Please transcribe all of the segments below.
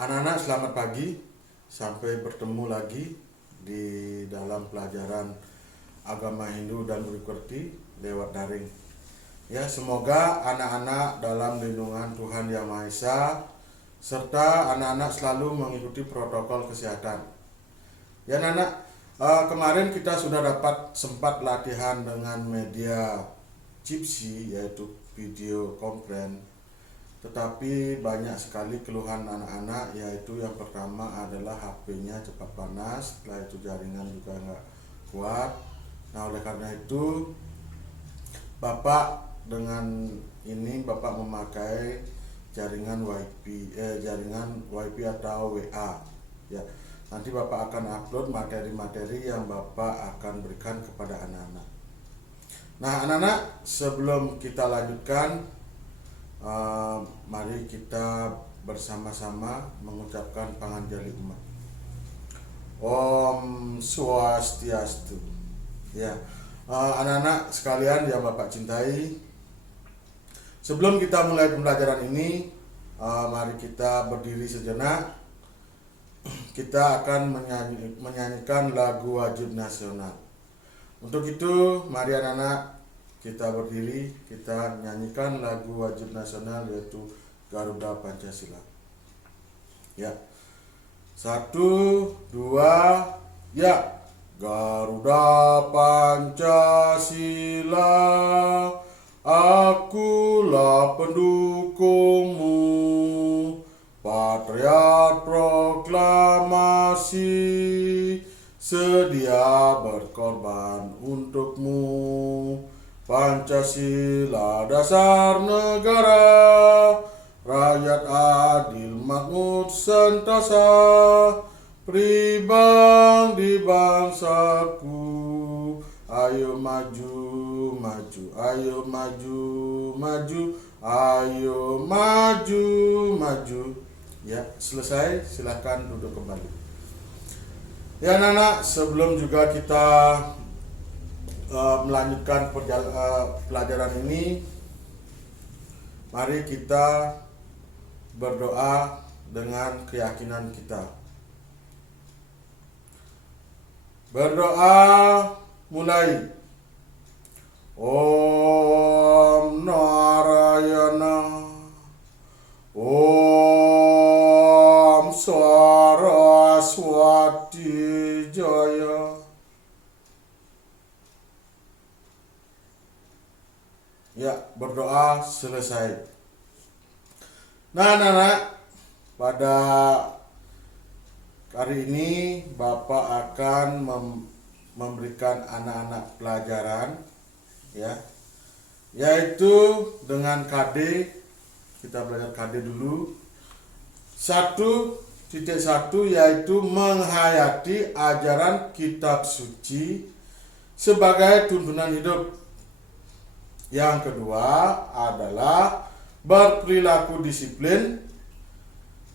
Anak-anak, selamat pagi. Sampai bertemu lagi di dalam pelajaran agama Hindu dan Budikerti lewat daring. Ya, semoga anak-anak dalam lindungan Tuhan Yang Maha Esa serta anak-anak selalu mengikuti protokol kesehatan. Ya, anak-anak, kemarin kita sudah dapat sempat latihan dengan media Jitsi, yaitu video konferen. Tetapi banyak sekali keluhan anak-anak, yaitu yang pertama adalah HP-nya cepat panas, setelah itu jaringan juga nggak kuat. Nah, oleh karena itu Bapak memakai jaringan WiFi atau WA. Ya, nanti Bapak akan upload materi-materi yang Bapak akan berikan kepada anak-anak. Nah, anak-anak, sebelum kita lanjutkan, mari kita bersama-sama mengucapkan panganjali umat. Om Swastiastu. Ya, anak-anak sekalian yang Bapak cintai, sebelum kita mulai pembelajaran ini, mari kita berdiri sejenak. Kita akan menyanyikan lagu wajib nasional. Untuk itu, mari anak-anak kita berdiri, kita nyanyikan lagu wajib nasional, yaitu Garuda Pancasila. Ya, 1, 2, ya. Garuda Pancasila, akulah pendukungmu, patriot proklamasi, sedia berkorban untukmu. Pancasila dasar negara, rakyat adil makmur sentosa, pribadi bangsaku. Ayo maju, maju, ayo maju, maju, ayo maju, maju. Ya, selesai, silahkan duduk kembali. Ya, anak-anak, sebelum juga kita melanjutkan pelajaran ini, mari kita berdoa dengan keyakinan kita. Berdoa mulai. Om Narayana, Om Saraswati Jaya. Ya, berdoa selesai. Nah, anak-anak, pada hari ini Bapak akan memberikan anak-anak pelajaran, ya, yaitu dengan KD. Kita belajar KD dulu. 1.1 yaitu menghayati ajaran kitab suci sebagai tuntunan hidup. Yang kedua adalah berperilaku disiplin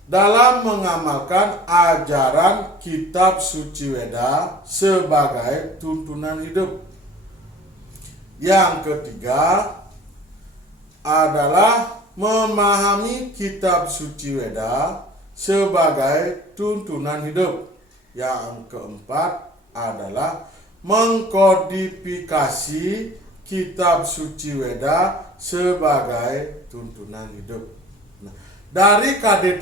dalam mengamalkan ajaran kitab suci Weda sebagai tuntunan hidup. Yang ketiga adalah memahami kitab suci Weda sebagai tuntunan hidup. Yang keempat adalah mengkodifikasi kitab suci Weda sebagai tuntunan hidup. Nah, dari KD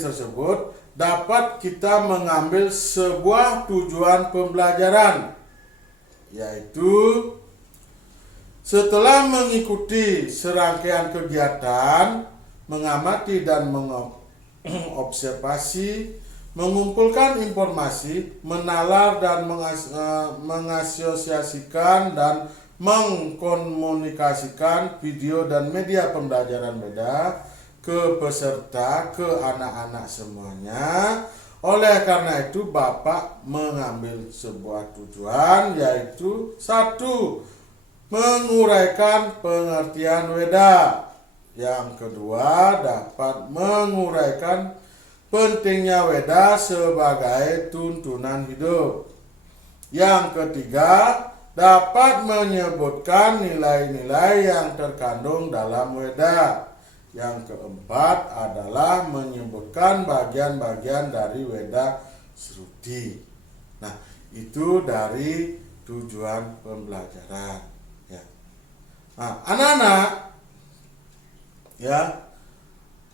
tersebut, dapat kita mengambil sebuah tujuan pembelajaran, yaitu setelah mengikuti serangkaian kegiatan, mengamati dan mengobservasi, mengumpulkan informasi, menalar dan mengasosiasikan dan mengkomunikasikan video dan media pembelajaran Weda ke peserta, ke anak-anak semuanya. Oleh karena itu, Bapak mengambil sebuah tujuan, yaitu 1. Menguraikan pengertian Weda. Yang kedua, dapat menguraikan pentingnya Weda sebagai tuntunan hidup. Yang ketiga, dapat menyebutkan nilai-nilai yang terkandung dalam Weda. Yang keempat adalah menyebutkan bagian-bagian dari Weda Sruti. Nah, itu dari tujuan pembelajaran. Ya. Nah, anak-anak, ya,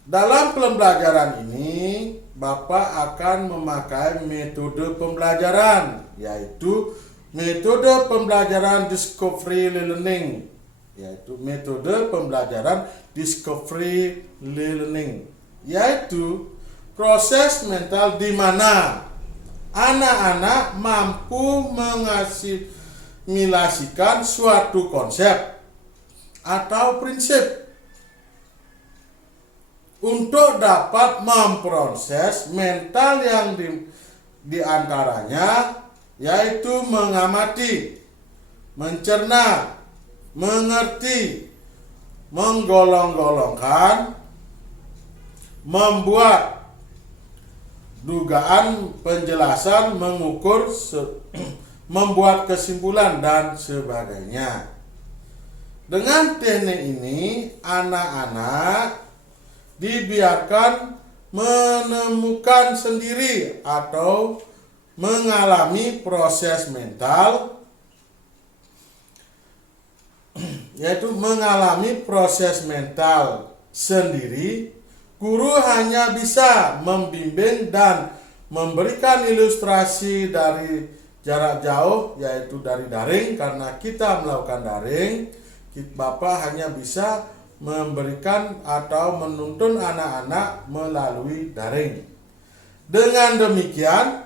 dalam pembelajaran ini Bapak akan memakai metode pembelajaran, yaitu metode pembelajaran discovery learning, yaitu metode pembelajaran discovery learning, yaitu proses mental di mana anak-anak mampu mengasimilasikan suatu konsep atau prinsip untuk dapat memproses mental yang diantaranya yaitu mengamati, mencerna, mengerti, menggolong-golongkan, membuat dugaan, penjelasan, mengukur, membuat kesimpulan, dan sebagainya. Dengan teknik ini, anak-anak dibiarkan menemukan sendiri atau mengalami proses mental, yaitu mengalami proses mental sendiri. Guru hanya bisa membimbing dan memberikan ilustrasi dari jarak jauh, yaitu dari daring. Karena kita melakukan daring, Bapak hanya bisa memberikan atau menuntun anak-anak melalui daring. Dengan demikian,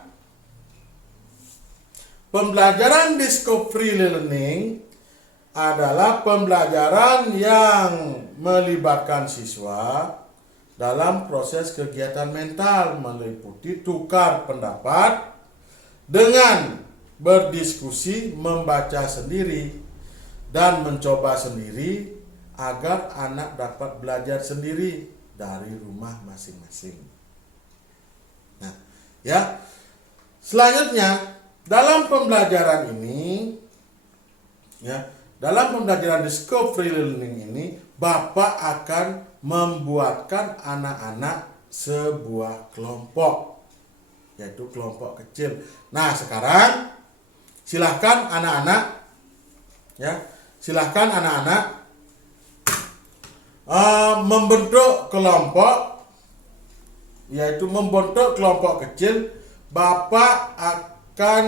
pembelajaran discovery learning adalah pembelajaran yang melibatkan siswa dalam proses kegiatan mental, meliputi tukar pendapat dengan berdiskusi, membaca sendiri, dan mencoba sendiri agar anak dapat belajar sendiri dari rumah masing-masing. Nah, ya. Selanjutnya, dalam pembelajaran ini, ya, dalam pembelajaran discovery learning ini, Bapak akan membuatkan anak-anak sebuah kelompok, yaitu kelompok kecil. Nah, sekarang silahkan anak-anak, ya, silahkan anak-anak membentuk kelompok, yaitu membentuk kelompok kecil. Bapak akan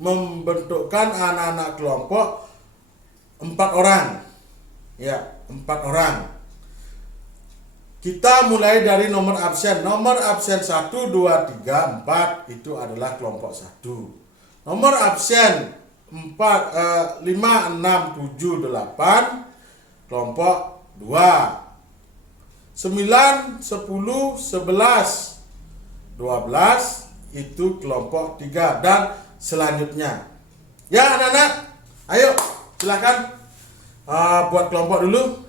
membentukkan anak-anak kelompok 4 orang, ya, 4 orang. Kita mulai dari nomor absen. Nomor absen 1, 2, 3, 4 itu adalah kelompok 1. Nomor absen 4, 5, 6, 7, 8 kelompok 2. 9, 10, 11, 12 itu kelompok 3 dan selanjutnya. Ya anak-anak, ayo silakan buat kelompok dulu.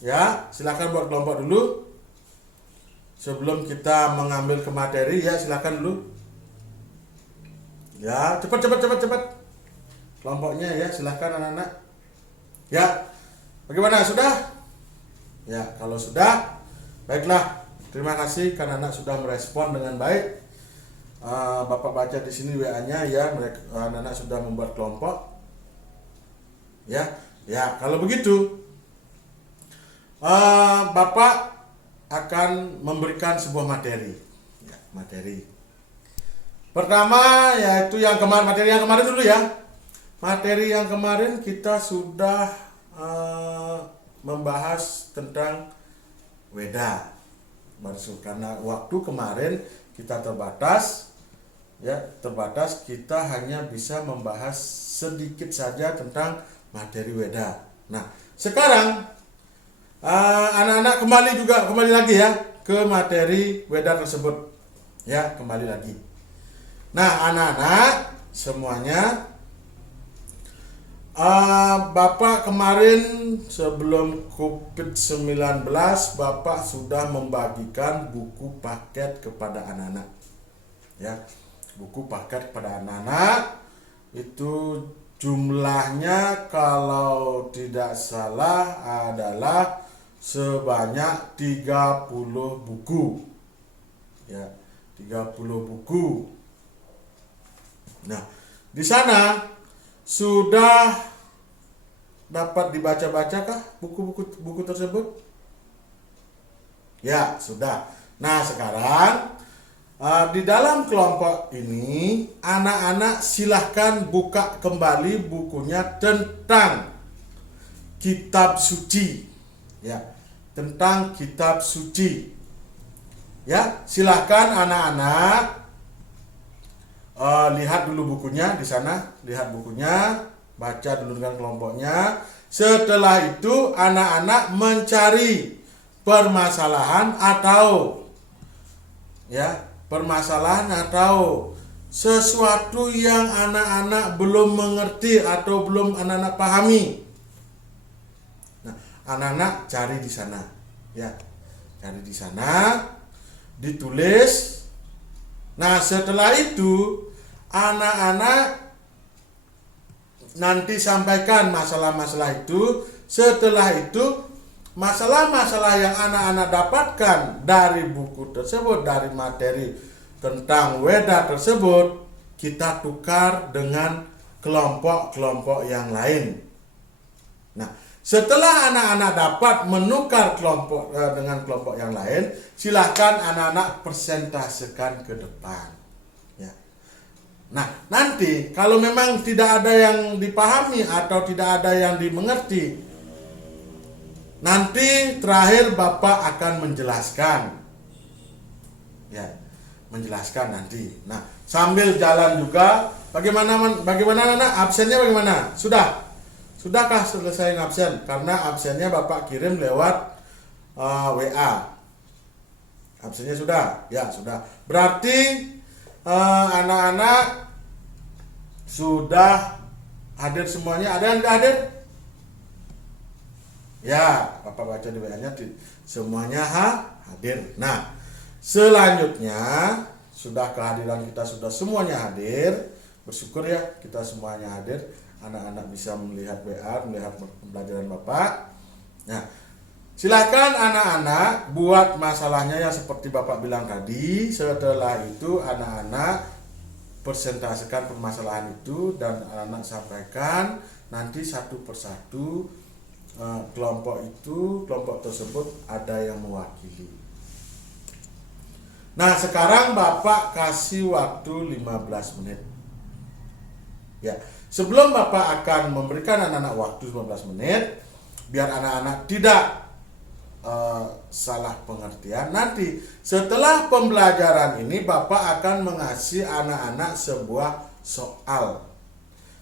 Ya, silakan buat kelompok dulu. Sebelum kita mengambil ke materi, ya silakan dulu. Ya, cepat. Kelompoknya ya, silakan anak-anak. Ya, bagaimana, sudah? Ya, kalau sudah, baiklah. Terima kasih karena anak sudah merespon dengan baik. Bapak baca di sini WA-nya ya, anak-anak sudah membuat kelompok. Ya, kalau begitu, Bapak akan memberikan sebuah materi. Ya, materi. Pertama yaitu materi yang kemarin dulu ya. Materi yang kemarin kita sudah membahas tentang Weda. Karena waktu kemarin kita terbatas, kita hanya bisa membahas sedikit saja tentang materi Weda. Nah, sekarang anak-anak kembali lagi ya ke materi Weda tersebut. Ya, kembali lagi. Nah, anak-anak semuanya, Bapak kemarin sebelum COVID-19 Bapak sudah membagikan buku paket kepada anak-anak. Ya, buku paket kepada anak-anak itu Jumlahnya kalau tidak salah adalah sebanyak 30 buku. Ya, 30 buku. Nah, di sana sudah dapat dibaca-bacakah buku tersebut? Ya, sudah. Nah, sekarang di dalam kelompok ini, anak-anak silahkan buka kembali bukunya tentang kitab suci. Ya, tentang kitab suci. Ya, silahkan anak-anak lihat dulu bukunya di sana, lihat bukunya, baca dulu dengan kelompoknya. Setelah itu anak-anak mencari permasalahan atau sesuatu yang anak-anak belum mengerti atau belum anak-anak pahami. Nah, anak-anak cari di sana, ya, cari di sana, ditulis. Nah, setelah itu anak-anak nanti sampaikan masalah-masalah itu. Setelah itu masalah-masalah yang anak-anak dapatkan dari buku tersebut, dari materi tentang Weda tersebut, kita tukar dengan kelompok-kelompok yang lain. Nah, setelah anak-anak dapat menukar kelompok dengan kelompok yang lain, silahkan anak-anak presentasekan ke depan. Ya. Nah, nanti kalau memang tidak ada yang dipahami atau tidak ada yang dimengerti, nanti terakhir Bapak akan menjelaskan. Ya, menjelaskan nanti. Nah, sambil jalan juga, bagaimana anak absennya bagaimana? Sudahkah selesai absen? Karena absennya Bapak kirim lewat WA. Absennya sudah? Ya, sudah. Berarti anak-anak sudah hadir semuanya. Ada yang tidak hadir? Ya, Bapak baca di WA-nya semuanya hadir. Nah, selanjutnya sudah kehadiran kita sudah semuanya hadir. Bersyukur ya kita semuanya hadir. Anak-anak bisa melihat WA, melihat pembelajaran Bapak. Nah, silakan anak-anak buat masalahnya yang seperti Bapak bilang tadi. Setelah itu anak-anak presentasikan permasalahan itu dan anak-anak sampaikan. Nanti satu persatu kelompok tersebut ada yang mewakili. Nah, sekarang Bapak kasih waktu 15 menit. Ya, sebelum Bapak akan memberikan anak-anak waktu 15 menit, biar anak-anak tidak salah pengertian, nanti setelah pembelajaran ini Bapak akan mengasih anak-anak sebuah soal.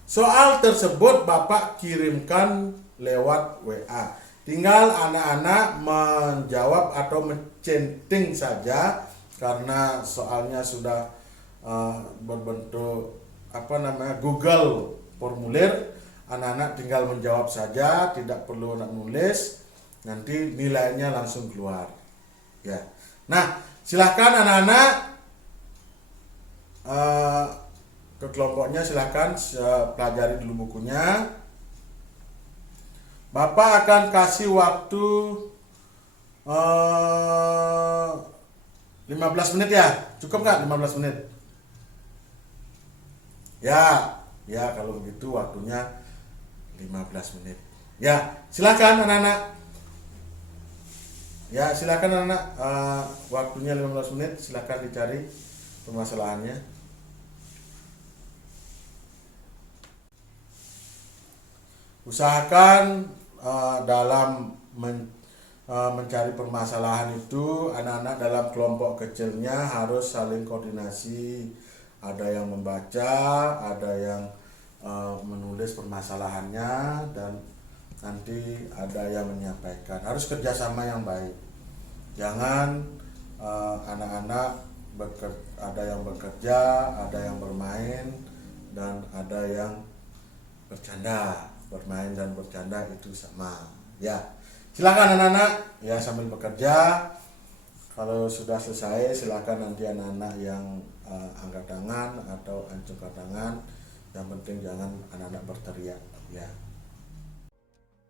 Soal tersebut Bapak kirimkan lewat WA. Tinggal anak-anak menjawab atau mencenting saja, karena soalnya sudah berbentuk Google formulir. Anak-anak tinggal menjawab saja, tidak perlu nulis. Nanti nilainya langsung keluar. Ya. Nah, silakan anak-anak ke kelompoknya, silakan pelajari dulu bukunya. Bapak akan kasih waktu 15 menit ya. Cukup nggak 15 menit? Ya kalau begitu waktunya 15 menit. Ya, silakan anak-anak. Ya, silakan anak-anak, waktunya 15 menit, silakan dicari permasalahannya. Usahakan dalam mencari permasalahan itu anak-anak dalam kelompok kecilnya harus saling koordinasi. Ada yang membaca, ada yang menulis permasalahannya, dan nanti ada yang menyampaikan. Harus kerjasama yang baik. Jangan anak-anak ada yang bekerja, ada yang bermain, dan ada yang bercanda. Bermain dan bercanda itu sama. Ya, silakan anak-anak ya sambil bekerja. Kalau sudah selesai, silakan nanti anak-anak yang angkat tangan atau acungkan tangan Yang penting jangan anak-anak berteriak, ya.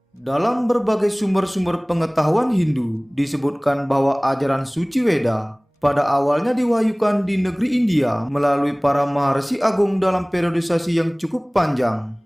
Dalam berbagai sumber-sumber pengetahuan Hindu disebutkan bahwa ajaran suci Weda pada awalnya diwahyukan di negeri India melalui para maharsi agung dalam periodisasi yang cukup panjang.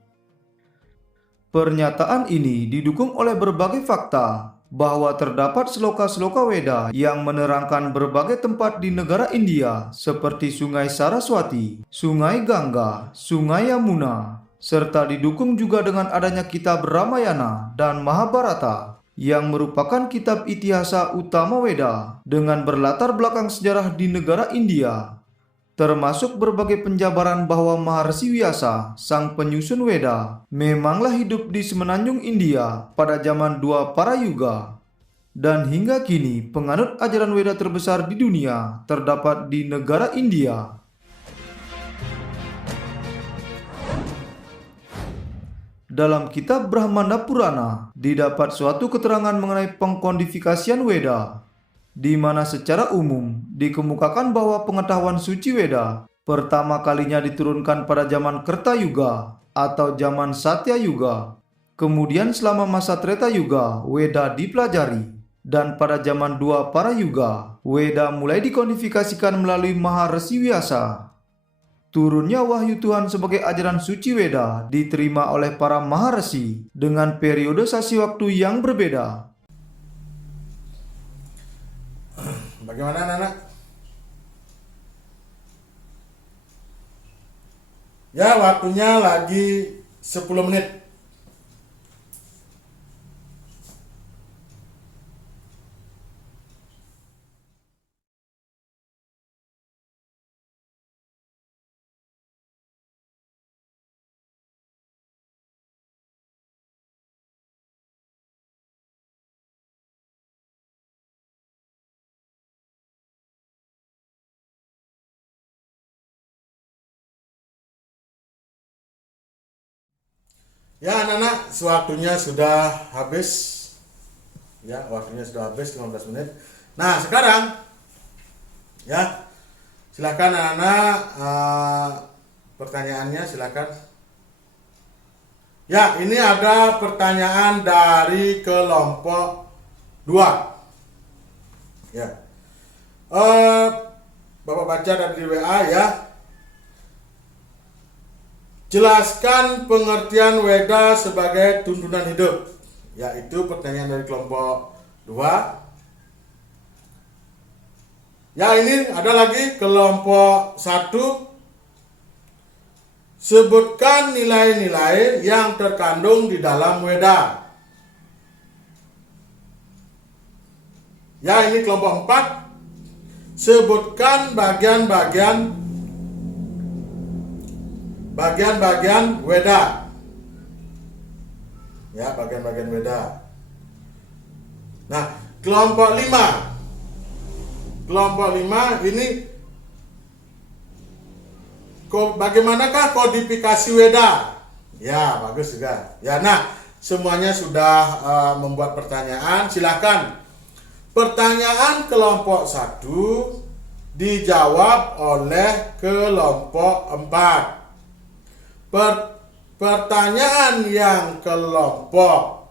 Pernyataan ini didukung oleh berbagai fakta bahwa terdapat sloka-sloka Weda yang menerangkan berbagai tempat di negara India seperti Sungai Saraswati, Sungai Gangga, Sungai Yamuna, serta didukung juga dengan adanya kitab Ramayana dan Mahabharata yang merupakan kitab itihasa utama Weda dengan berlatar belakang sejarah di negara India, termasuk berbagai penjabaran bahwa Maharsi Vyasa, sang penyusun Weda, memanglah hidup di semenanjung India pada zaman dua para yuga. Dan hingga kini penganut ajaran Weda terbesar di dunia terdapat di negara India. Dalam kitab Brahmanda Purana didapat suatu keterangan mengenai pengkodifikasian Weda, di mana secara umum dikemukakan bahwa pengetahuan suci Weda pertama kalinya diturunkan pada zaman Kerta Yuga atau zaman Satya Yuga. Kemudian selama masa Treta Yuga, Weda dipelajari. Dan pada zaman dua para yuga, Weda mulai dikodifikasikan melalui Maharsi Vyasa. Turunnya wahyu Tuhan sebagai ajaran suci Weda diterima oleh para maharsi dengan periodisasi waktu yang berbeda. Bagaimana anak-anak? Ya, waktunya lagi 10 menit. Ya anak-anak, waktunya sudah habis. Ya, waktunya sudah habis 15 menit. Nah, sekarang ya, silakan anak-anak, pertanyaannya silakan. Ya, ini ada pertanyaan dari kelompok 2. Ya. Bapak baca dari WA ya. Jelaskan pengertian Weda sebagai tuntunan hidup. Yaitu pertanyaan dari kelompok 2. Ya, ini ada lagi kelompok 1. Sebutkan nilai-nilai yang terkandung di dalam Weda. Ya, ini kelompok 4. Sebutkan bagian-bagian Weda. Ya, bagian-bagian Weda. Nah, kelompok 5. Kelompok 5 ini bagaimanakah kodifikasi Weda? Ya, bagus juga. Ya, nah, semuanya sudah membuat pertanyaan. Silakan. Pertanyaan kelompok 1 dijawab oleh kelompok 4. Pertanyaan yang kelompok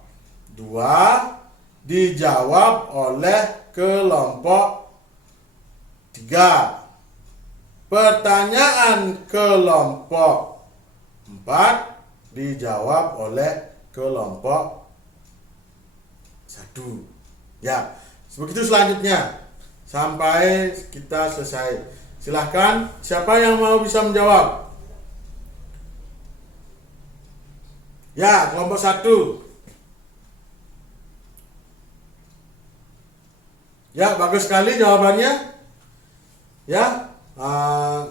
2 dijawab oleh kelompok 3. Pertanyaan kelompok 4 dijawab oleh kelompok 1. Ya, begitu selanjutnya sampai kita selesai. Silahkan, siapa yang mau bisa menjawab? Ya, kelompok 1. Ya, bagus sekali jawabannya. Ya,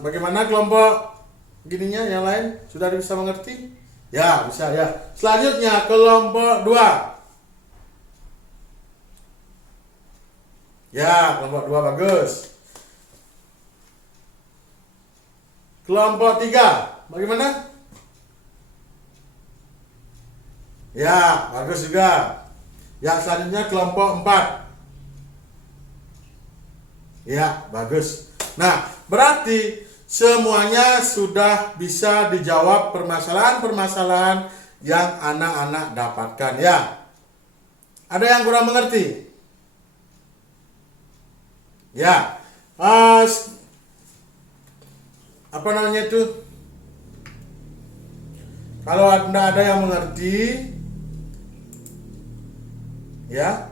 bagaimana kelompok gininya yang lain? Sudah bisa mengerti? Ya, bisa ya. Selanjutnya kelompok 2. Ya, kelompok 2 bagus. Kelompok 3, bagaimana? Ya, bagus juga. Yang selanjutnya kelompok 4. Ya, bagus. Nah, berarti semuanya sudah bisa dijawab permasalahan-permasalahan yang anak-anak dapatkan ya. Ada yang kurang mengerti? Ya, apa namanya itu? Kalau Anda ada yang mengerti, ya.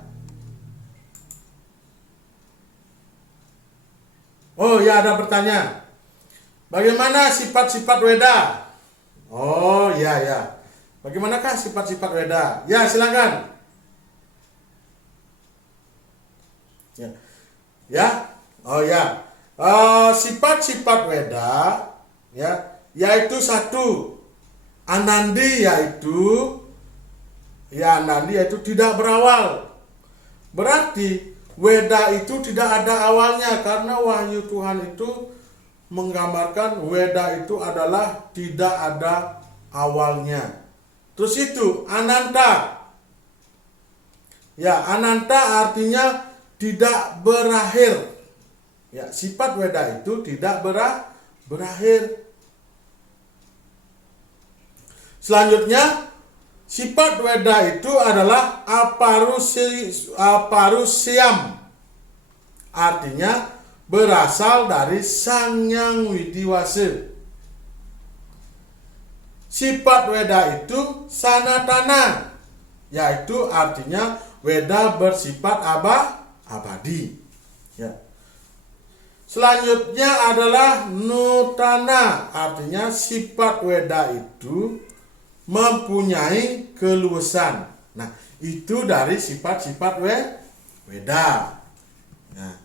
Oh ya, ada pertanyaan. Bagaimana sifat-sifat weda? Oh ya ya. Bagaimanakah sifat-sifat weda? Ya, silakan. Ya. Ya. Oh ya. Sifat-sifat weda ya, yaitu satu, anandi yaitu tidak berawal. Berarti weda itu tidak ada awalnya, karena wahyu Tuhan itu menggambarkan weda itu adalah tidak ada awalnya. Terus itu ananta. Ya, ananta artinya tidak berakhir. Ya, sifat weda itu tidak berakhir. Selanjutnya, sifat weda itu adalah aparusiam. Artinya berasal dari Sang Yang Widiwasa. Sifat weda itu sanatana, yaitu artinya weda bersifat abadi. Ya. Selanjutnya adalah nutana, artinya sifat weda itu mempunyai keluasan. Nah, itu dari sifat-sifat weda. Nah,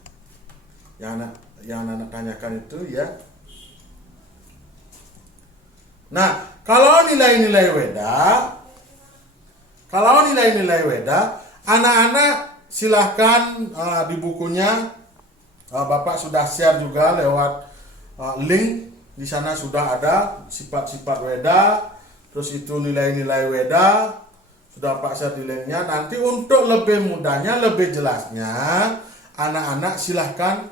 yang anak tanyakan itu ya. Nah, kalau nilai-nilai weda, anak-anak silahkan di bukunya Bapak sudah share juga lewat link. Di sana sudah ada sifat-sifat weda, terus itu nilai-nilai weda sudah Pak share di linknya. Nanti untuk lebih mudahnya, lebih jelasnya, anak-anak silahkan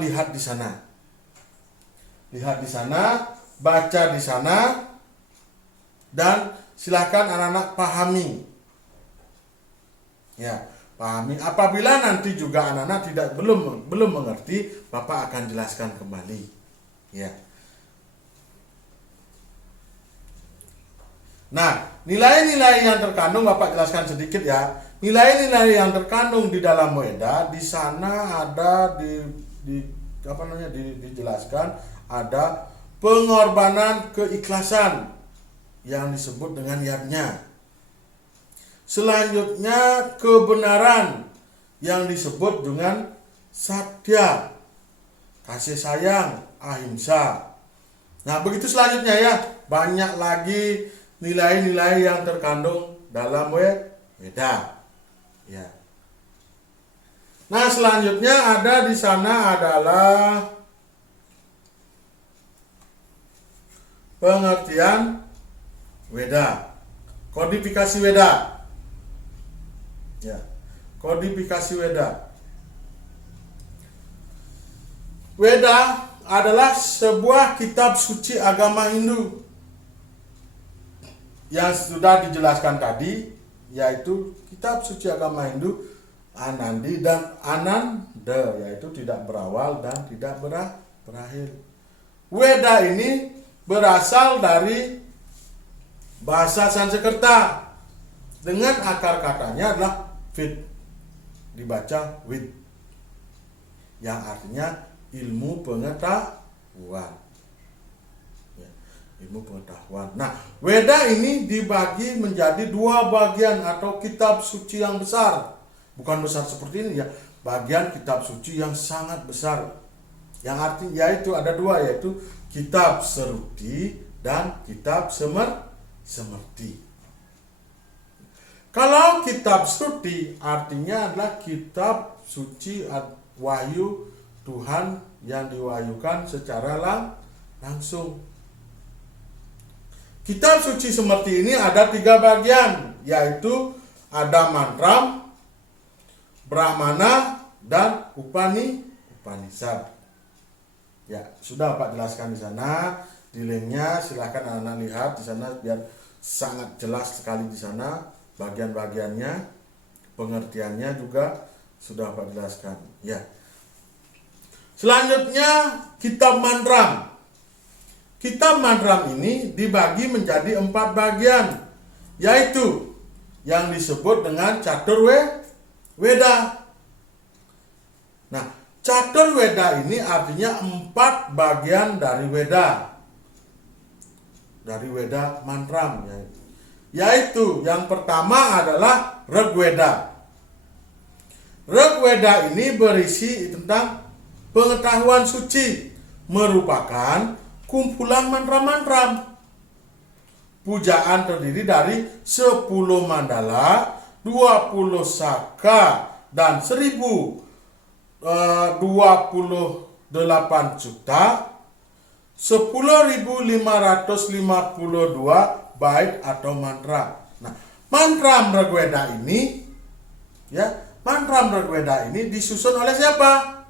lihat di sana. Lihat di sana, baca di sana, dan silahkan anak-anak pahami. Ya, pahami. Apabila nanti juga anak-anak belum mengerti, Bapak akan jelaskan kembali. Ya. Nah, nilai-nilai yang terkandung Bapak jelaskan sedikit ya. Nilai-nilai yang terkandung di dalam weda di sana ada dijelaskan ada pengorbanan keikhlasan yang disebut dengan yadnya. Selanjutnya kebenaran yang disebut dengan satya, kasih sayang, ahimsa. Nah, begitu selanjutnya ya, banyak lagi nilai-nilai yang terkandung dalam weda. Ya. Nah, selanjutnya ada di sana adalah pengertian weda, kodifikasi weda. Ya, kodifikasi weda. Weda adalah sebuah kitab suci agama Hindu yang sudah dijelaskan tadi, yaitu kitab suci agama Hindu Anandi dan Ananda, yaitu tidak berawal dan tidak berakhir. Weda ini berasal dari bahasa Sanskerta dengan akar katanya adalah Ved, dibaca Wid, yang artinya ilmu pengetahuan. Ya, ilmu pengetahuan. Nah, weda ini dibagi menjadi dua bagian atau kitab suci yang besar. Bukan besar seperti ini ya, bagian kitab suci yang sangat besar. Yang artinya yaitu ada dua, yaitu kitab Seruti dan kitab Semerti. Kalau kitab Seruti artinya adalah kitab suci wahyu Tuhan yang diwahyukan secara langsung. Kitab suci Semerti ini ada 3 bagian, yaitu ada mantram, Brahmana, dan Upanishad. Ya, sudah Pak jelaskan di sana. Di linknya silahkan anak-anak lihat di sana biar sangat jelas sekali di sana bagian-bagiannya, pengertiannya juga sudah Pak jelaskan. Ya. Selanjutnya kitab Mandram. Kitab Mandram ini dibagi menjadi 4 bagian, yaitu yang disebut dengan Catur Weda. Nah, Catur Weda ini artinya 4 bagian dari Weda. Dari Weda Mandram, yaitu yang pertama adalah Rigveda. Rigveda ini berisi tentang pengetahuan suci, merupakan kumpulan mantra-mantra. Pujaan terdiri dari 10 mandala, 20 saka, dan 1028 juta 10.552 bait atau mantra. Nah, mantra Rigveda ini, ya, mantra Rigveda ini disusun oleh siapa?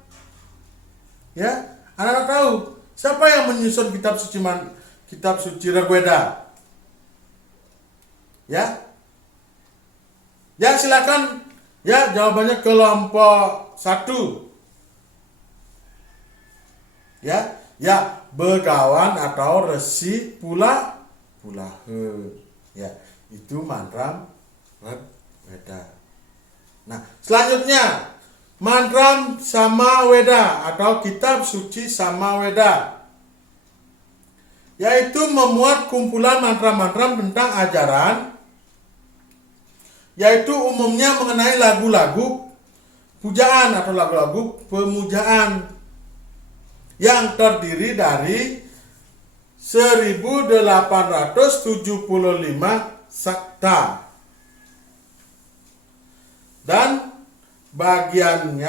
Ya, anak-anak tahu siapa yang menyusun kitab suci Rigveda? Ya, ya silakan. Ya, jawabannya kelompok 1. Ya, Begawan atau Resi Pulahe. Ya, itu mantra Rigveda. Nah, selanjutnya mantra Samaweda atau kitab suci Samaweda, yaitu memuat kumpulan mantra-mantra tentang ajaran, yaitu umumnya mengenai lagu-lagu pujaan atau lagu-lagu pemujaan, yang terdiri dari 1875 sakta dan bagian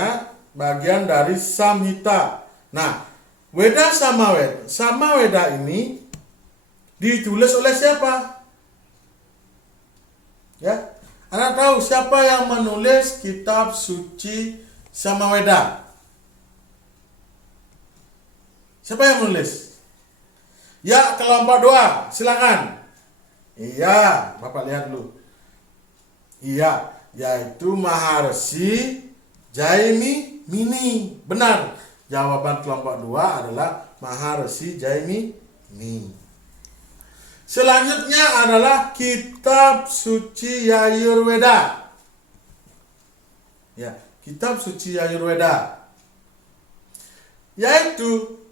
dari Samhita. Nah, Weda Samaweda ini ditulis oleh siapa? Ya, Anda tahu siapa yang menulis kitab suci Samaweda? Siapa yang menulis? Ya, kelompok 2, silakan. Iya, Bapak lihat dulu. Iya, yaitu Maharsi Jaimini. Benar. Jawaban kelompok 2 adalah Maharsi Jaimini. Selanjutnya adalah kitab suci Yajurveda. Ya, kitab suci Yajurveda, yaitu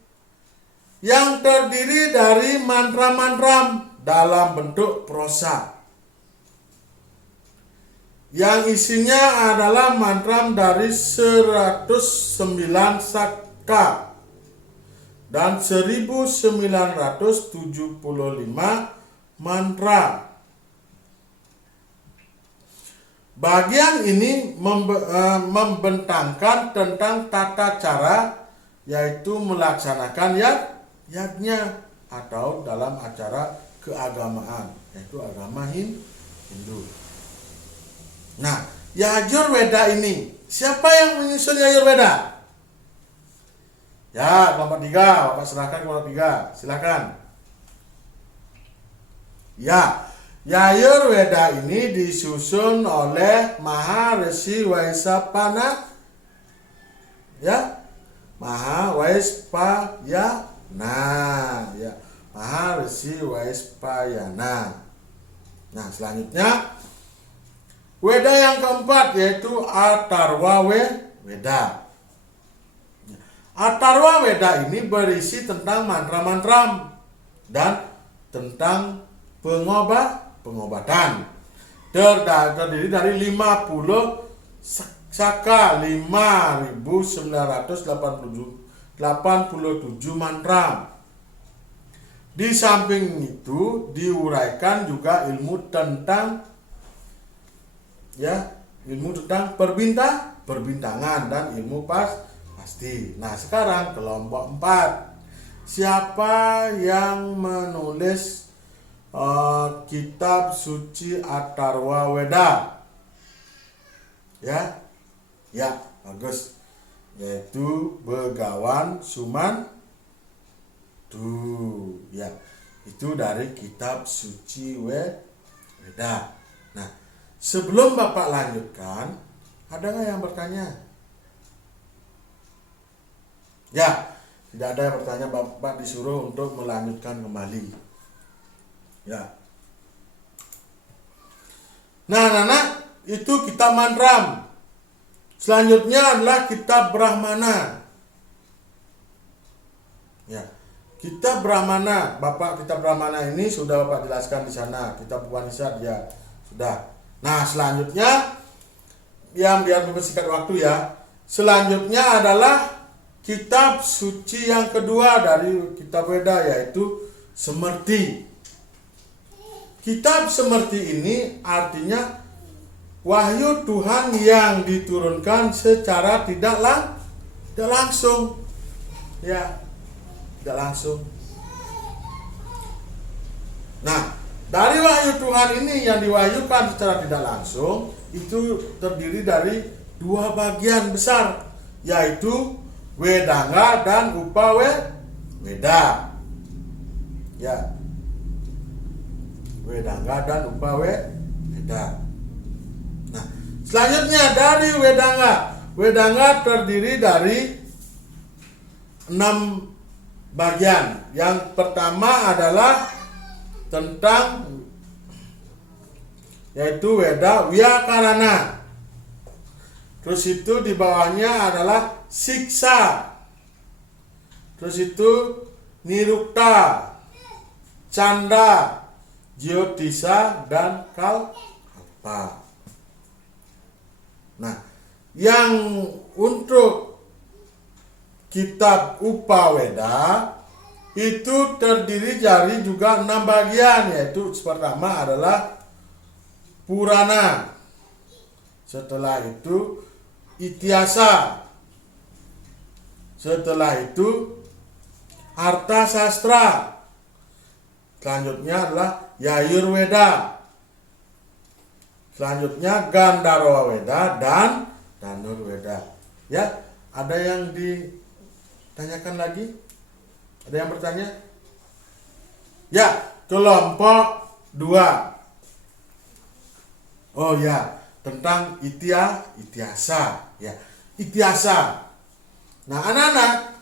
yang terdiri dari mantra-mantra dalam bentuk prosa, yang isinya adalah mantra dari 109 saka dan 1975 mantra. Bagian ini membentangkan tentang tata cara, yaitu melaksanakan yajnya atau dalam acara keagamaan, yaitu agama Hindu. Nah, Yajurveda ini, siapa yang menyusun Yajurveda? Ya, kelompok 3, Bapak serahkan kelompok 3, silakan. Ya, Yajurveda ini disusun oleh Maharsi Vaisampana. Ya, Mahawaispayana. Ya, Maharsi Vaispayana. Nah, selanjutnya Weda yang keempat yaitu Atharva Weda. Atharva Weda ini berisi tentang mantra-mantra dan tentang pengobatan. Terdiri dari 50 saka, 5.987 mantra. Di samping itu diuraikan juga ilmu tentang perbintangan dan ilmu pasti. Nah, sekarang kelompok 4. Siapa yang menulis kitab suci Atharva Weda? Ya, bagus. Yaitu Begawan Ya, itu dari kitab suci Weda. Nah, sebelum Bapak lanjutkan, ada nggak yang bertanya? Ya, tidak ada yang bertanya. Bapak disuruh untuk melanjutkan kembali. Ya. Nah, anak-anak, itu kitab Mandram. Selanjutnya adalah kitab Brahmana. Ya. Kitab Brahmana, Bapak kitab Brahmana ini sudah Bapak jelaskan di sana. Kitab Upanishad ya sudah. Nah, selanjutnya yang biar mempersingkat waktu ya. Selanjutnya adalah kitab suci yang kedua dari kitab Weda, yaitu Semerti. Kitab Semerti ini artinya wahyu Tuhan yang diturunkan secara tidak langsung. Ya, tidak langsung. Nah, dari wahyu Tuhan ini yang diwahyukan secara tidak langsung itu terdiri dari dua bagian besar, yaitu Wedanga dan Upaweda. Ya, Wedanga dan Upaweda. Nah, selanjutnya dari Wedanga terdiri dari 6 bagian. Yang pertama adalah tentang yaitu Weda Wyakarana. Terus itu di bawahnya adalah siksa. Terus itu Nirukta, Canda, Jyotisa, dan Kalpa. Nah, yang untuk kitab Upaweda itu terdiri dari juga 6 bagian, yaitu pertama adalah Purana, setelah itu Ityasa, setelah itu Harta Sastra, selanjutnya adalah Yayurweda, selanjutnya Gandharva Weda dan Dhanurweda. Ya, ada yang ditanyakan lagi? Ada yang bertanya? Ya, kelompok 2. Oh ya, tentang Ityasa. Ya, Ityasa. Nah, anak-anak,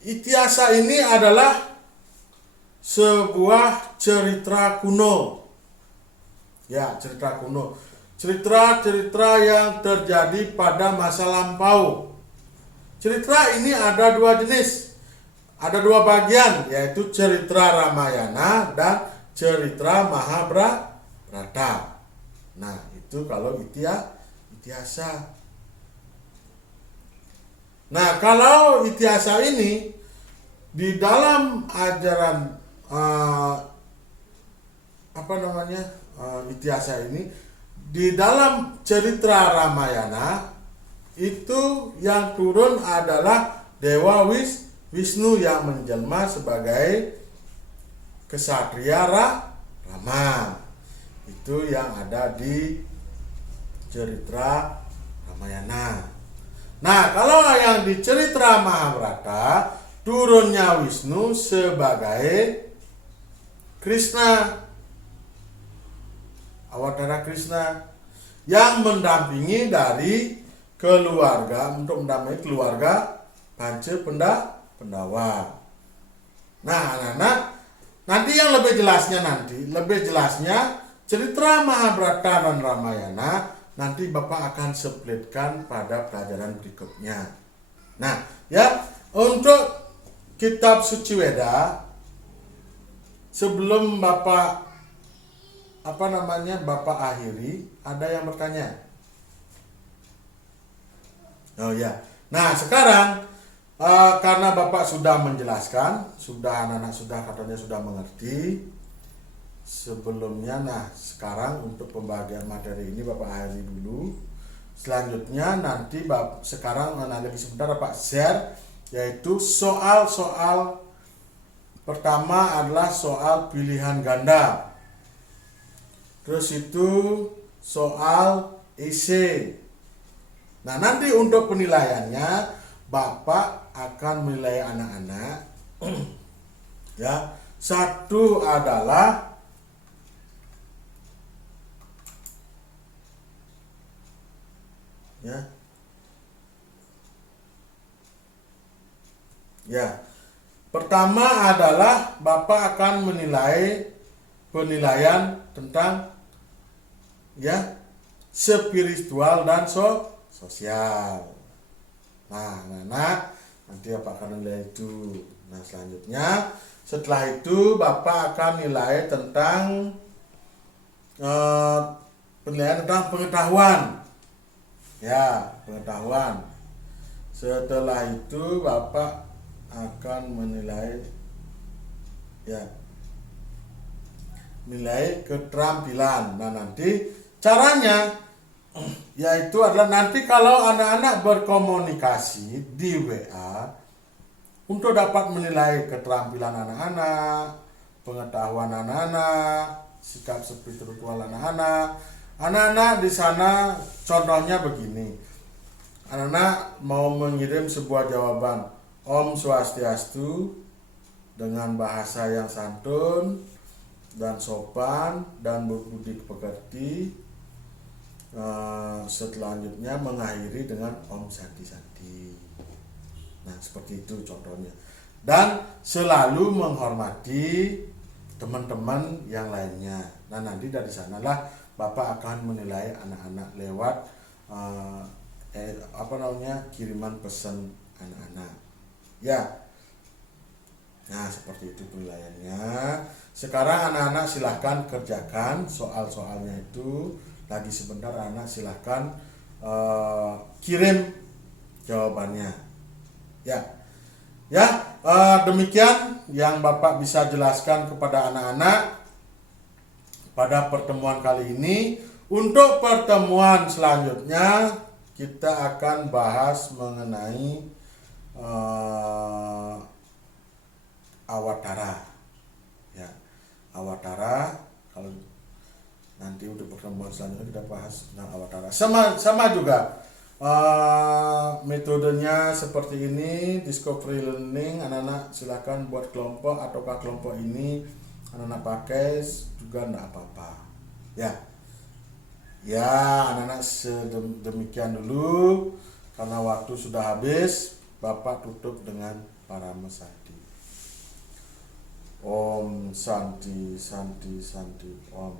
Ityasa ini adalah sebuah cerita kuno. Ya, cerita kuno. Cerita-cerita yang terjadi pada masa lampau. Cerita ini ada 2 jenis. Ada 2 bagian, yaitu cerita Ramayana dan cerita Mahabharata. Nah, itu kalau Ityasa. Nah, kalau Ityasa ini di dalam ajaran Ityasa ini di dalam cerita Ramayana itu yang turun adalah Dewa Wisnu yang menjelma sebagai kesatria Rama. Itu yang ada di cerita Ramayana. Nah, kalau yang di cerita Mahabharata turunnya Wisnu sebagai Krishna, awatara Krishna yang mendampingi dari keluarga, untuk mendampingi keluarga Panca Pendawa. Nah, anak-anak, nanti yang lebih jelasnya cerita Mahabharata dan Ramayana nanti Bapak akan splitkan pada pelajaran berikutnya. Nah, ya, untuk kitab suci Weda sebelum Bapak akhiri, ada yang bertanya? Oh ya. Nah, sekarang karena Bapak sudah menjelaskan, anak-anak katanya sudah mengerti sebelumnya. Nah, sekarang untuk pembagian materi ini Bapak akhiri dulu. Selanjutnya nanti sekarang lagi sebentar Bapak share, yaitu soal-soal pertama adalah soal pilihan ganda. Terus itu soal isi. Nah, nanti untuk penilaiannya Bapak akan menilai anak-anak Ya, satu adalah pertama adalah Bapak akan menilai penilaian tentang spiritual dan sosial. Nah, anak-anak, nanti Bapak akan nilai itu. Nah, selanjutnya setelah itu Bapak akan nilai tentang penilaian tentang pengetahuan. Pengetahuan. Setelah itu Bapak akan menilai nilai keterampilan. Nah, nanti caranya yaitu adalah nanti kalau anak-anak berkomunikasi di WA untuk dapat menilai keterampilan anak-anak, pengetahuan anak-anak, sikap spiritual anak-anak. Anak-anak di sana contohnya begini. Anak-anak mau mengirim sebuah jawaban Om Swastiastu dengan bahasa yang santun dan sopan dan berbudi pekerti. Selanjutnya mengakhiri dengan Om Santi Santi. Nah, seperti itu contohnya. Dan selalu menghormati teman-teman yang lainnya. Nah, nanti dari sanalah Bapak akan menilai anak-anak lewat kiriman pesan anak-anak. Nah, seperti itu penilaiannya. Sekarang anak-anak silahkan kerjakan soal-soalnya itu. Lagi sebentar anak silahkan kirim jawabannya. Demikian yang Bapak bisa jelaskan kepada anak-anak pada pertemuan kali ini. Untuk pertemuan selanjutnya kita akan bahas mengenai Awatara. Awatara. Kalau nanti untuk pertemuan selanjutnya kita bahas tentang Awatara. Sama juga metodenya seperti ini, discovery learning. Anak-anak silakan buat kelompok ataukah kelompok ini anak-anak pakai juga enggak apa-apa. Anak-anak sedemikian dulu karena waktu sudah habis. Bapak tutup dengan Paramasati. Om Santi Santi Santi Om.